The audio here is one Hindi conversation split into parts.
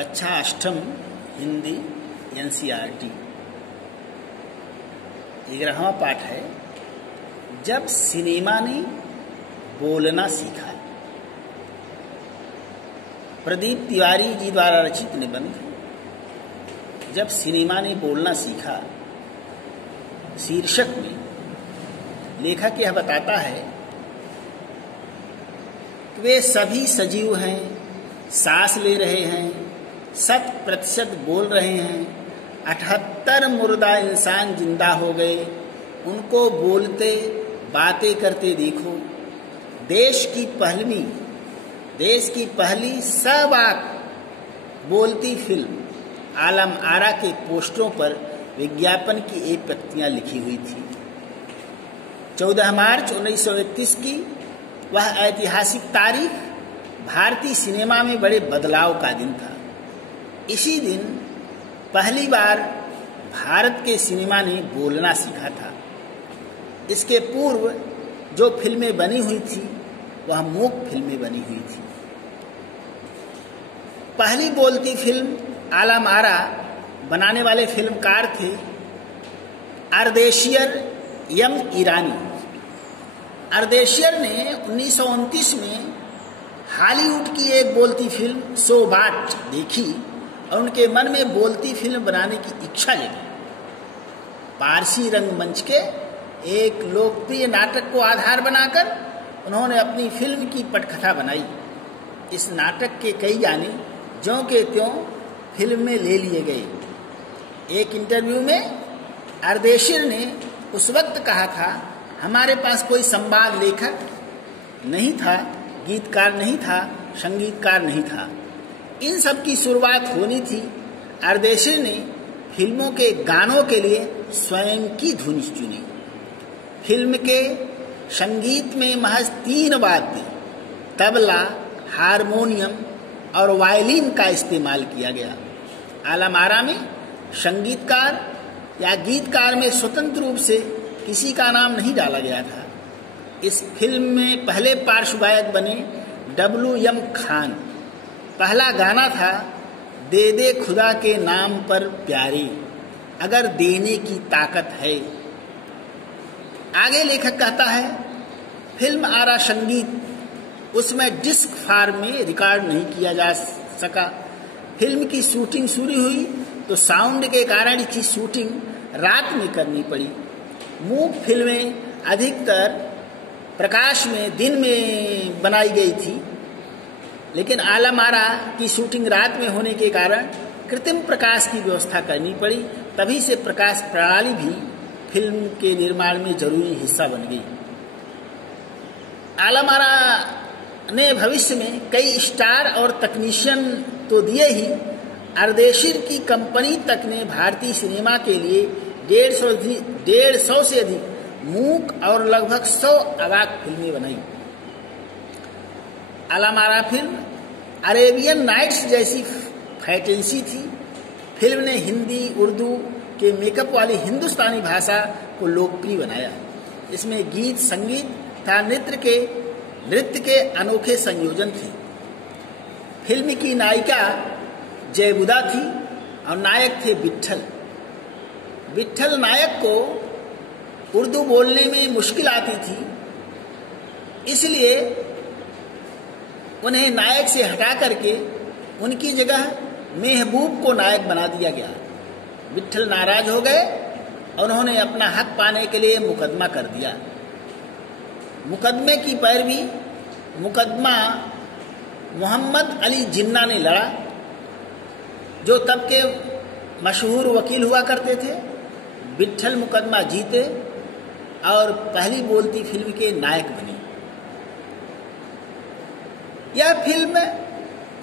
कक्षा अष्टम हिंदी NCERT 11वां पाठ है। जब सिनेमा ने बोलना सीखा। प्रदीप तिवारी जी द्वारा रचित निबंध जब सिनेमा ने बोलना सीखा शीर्षक में लेखक यह बताता है कि वे सभी सजीव हैं, सांस ले रहे हैं, 100% बोल रहे हैं। 78 मुर्दा इंसान जिंदा हो गए, उनको बोलते बातें करते देखो। देश की पहली सबाक बोलती फिल्म आलम आरा के पोस्टरों पर विज्ञापन की एक पंक्तियां लिखी हुई थी। 14 मार्च 1931 की वह ऐतिहासिक तारीख भारतीय सिनेमा में बड़े बदलाव का दिन था। इसी दिन पहली बार भारत के सिनेमा ने बोलना सीखा था। इसके पूर्व जो फिल्में बनी हुई थी वह मूक फिल्में बनी हुई थी। पहली बोलती फिल्म आलम आरा बनाने वाले फिल्मकार थे अर्देशियर एम ईरानी। अर्देशियर ने 1929 में हॉलीवुड की एक बोलती फिल्म सोबाट देखी और उनके मन में बोलती फिल्म बनाने की इच्छा जगी। पारसी रंगमंच के एक लोकप्रिय नाटक को आधार बनाकर उन्होंने अपनी फिल्म की पटकथा बनाई। इस नाटक के कई गाने ज्यों के त्यों फिल्म में ले लिए गए। एक इंटरव्यू में अर्देशियर ने उस वक्त कहा था, हमारे पास कोई संवाद लेखक नहीं था, गीतकार नहीं था, संगीतकार नहीं था। इन सब की शुरुआत होनी थी। अर्देशियर ने फिल्मों के गानों के लिए स्वयं की धुन चुनी। फिल्म के संगीत में महज 3 वाद्य तबला, हारमोनियम और वायलिन का इस्तेमाल किया गया। आलम आरा में संगीतकार या गीतकार में स्वतंत्र रूप से किसी का नाम नहीं डाला गया था। इस फिल्म में पहले पार्श्व गायक बने WM खान। पहला गाना था दे दे खुदा के नाम पर प्यारे, अगर देने की ताकत है। आगे लेखक कहता है, फिल्म आरा संगीत उसमें डिस्क फार्म में रिकॉर्ड नहीं किया जा सका। फिल्म की शूटिंग शुरू हुई तो साउंड के कारण इसकी शूटिंग रात में करनी पड़ी। मूक फिल्में अधिकतर प्रकाश में दिन में बनाई गई थी, लेकिन आलम आरा की शूटिंग रात में होने के कारण कृत्रिम प्रकाश की व्यवस्था करनी पड़ी। तभी से प्रकाश प्रणाली भी फिल्म के निर्माण में जरूरी हिस्सा बन गई। आलम आरा ने भविष्य में कई स्टार और तकनीशियन तो दिए ही, अर्देशियर की कंपनी तक ने भारतीय सिनेमा के लिए 150 से अधिक मूक और लगभग 100 अवाक फिल्में बनाई। Alam Ara film Arabian nights जैसी फैंटेसी थी। फिल्म ने हिंदी उर्दू के मेकअप वाली हिंदुस्तानी भाषा को लोकप्रिय बनाया। इसमें गीत संगीत तथा नृत्य के अनोखे संयोजन थे। फिल्म की नायिका जयबुदा थी और नायक थे विट्ठल। विट्ठल नायक को उर्दू बोलने में मुश्किल आती थी, इसलिए उन्हें नायक से हटा करके उनकी जगह महबूब को नायक बना दिया गया। विट्ठल नाराज हो गए और उन्होंने अपना हक पाने के लिए मुकदमा कर दिया। मुकदमे की पैरवी मुकदमा मोहम्मद अली जिन्ना ने लड़ा, जो तब के मशहूर वकील हुआ करते थे। विट्ठल मुकदमा जीते और पहली बोलती फिल्म के नायक बने। यह फिल्म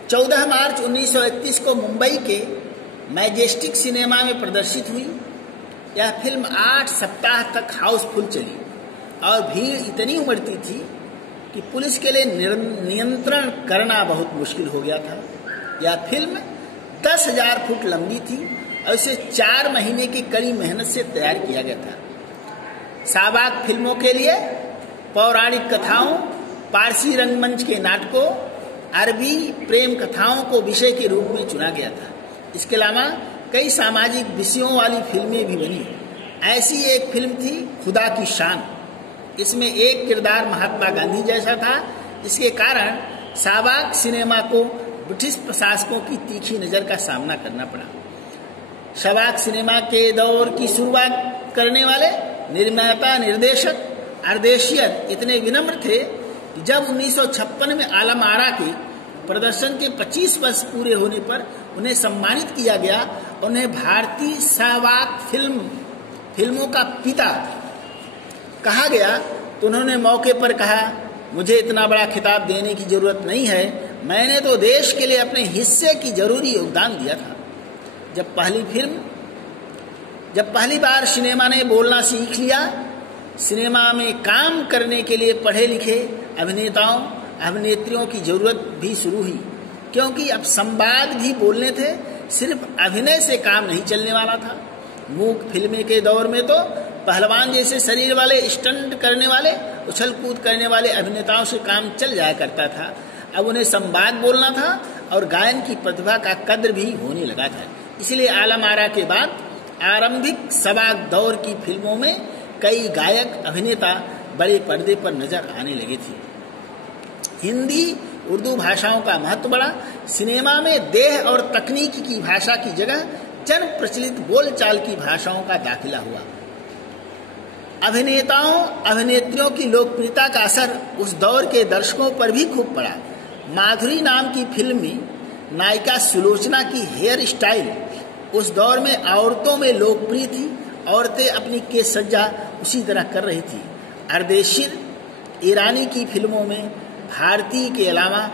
14 मार्च 1931 को मुंबई के मैजेस्टिक सिनेमा में प्रदर्शित हुई। यह फिल्म 8 सप्ताह तक हाउसफुल चली और भीड़ इतनी उमड़ती थी कि पुलिस के लिए नियंत्रण करना बहुत मुश्किल हो गया था। यह फिल्म 10,000 फुट लंबी थी और इसे 4 महीने की कड़ी मेहनत से तैयार किया गया था। साबाक फिल्मों के लिए पौराणिक कथाओं, पारसी रंगमंच के नाटकों, अरबी प्रेम कथाओं को विषय के रूप में चुना गया था। इसके अलावा कई सामाजिक विषयों वाली फिल्में भी बनी। ऐसी एक फिल्म थी खुदा की शान। इसमें एक किरदार महात्मा गांधी जैसा था। इसके कारण साबाक सिनेमा को ब्रिटिश प्रशासकों की तीखी नज़र का सामना करना पड़ा। साबाक सिनेमा के दौर की शुरुआत करने वाले निर्माता निर्देशक अर्देशियर इतने विनम्र थे कि जब 1956 में आलम आरा के प्रदर्शन के 25 वर्ष पूरे होने पर उन्हें सम्मानित किया गया। उन्हें भारतीय साबाक फिल्मों का पिता कहा गया तो उन्होंने मौके पर कहा, मुझे इतना बड़ा खिताब देने की जरूरत नहीं है, मैंने तो देश के लिए अपने हिस्से की जरूरी योगदान दिया था। जब पहली बार सिनेमा ने बोलना सीख लिया, सिनेमा में काम करने के लिए पढ़े लिखे अभिनेताओं अभिनेत्रियों की जरूरत भी शुरू हुई, क्योंकि अब संवाद भी बोलने थे। सिर्फ अभिनय से काम नहीं चलने वाला था। मूक फिल्में के दौर में तो पहलवान जैसे शरीर वाले, स्टंट करने वाले, उछल कूद करने वाले अभिनेताओं से काम चल जाया करता था। अब उन्हें संवाद बोलना था और गायन की प्रतिभा का कद्र भी होने लगा था। इसलिए आलम आरा के बाद आरंभिक साबाक दौर की फिल्मों में कई गायक अभिनेता बड़े पर्दे पर नजर आने लगे थे। हिंदी उर्दू भाषाओं का महत्व बढ़ा। सिनेमा में देह और तकनीक की भाषा की जगह जन प्रचलित बोलचाल की भाषाओं का दाखिला हुआ। अभिनेताओं अभिनेत्रियों की लोकप्रियता का असर उस दौर के दर्शकों पर भी खूब पड़ा। माधुरी नाम की फिल्म में नायिका सुलोचना की हेयर स्टाइल उस दौर में औरतों में लोकप्रिय थी। औरतें अपनी केश सज्जा उसी तरह कर रही थी। अर्देशीर ईरानी की फिल्मों में भारतीय के अलावा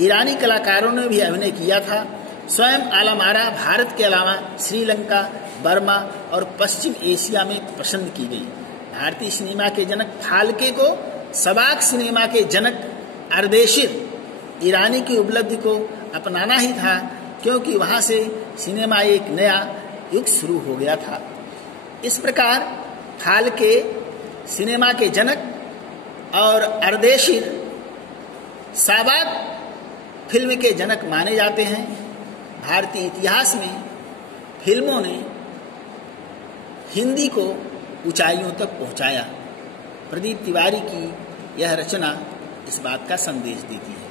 ईरानी कलाकारों ने भी अभिनय किया था। स्वयं आलम आरा भारत के अलावा श्रीलंका, बर्मा और पश्चिम एशिया में पसंद की गई। भारतीय सिनेमा के जनक फाल्के को साबाक सिनेमा के जनक अर्देशीर ईरानी की उपलब्धि को अपनाना ही था, क्योंकि वहां से सिनेमा एक नया युग शुरू हो गया था। इस प्रकार फाल्के सिनेमा के जनक और अर्देशीर साबाक फिल्म के जनक माने जाते हैं। भारतीय इतिहास में फिल्मों ने हिंदी को ऊंचाइयों तक पहुंचाया। प्रदीप तिवारी की यह रचना इस बात का संदेश देती है।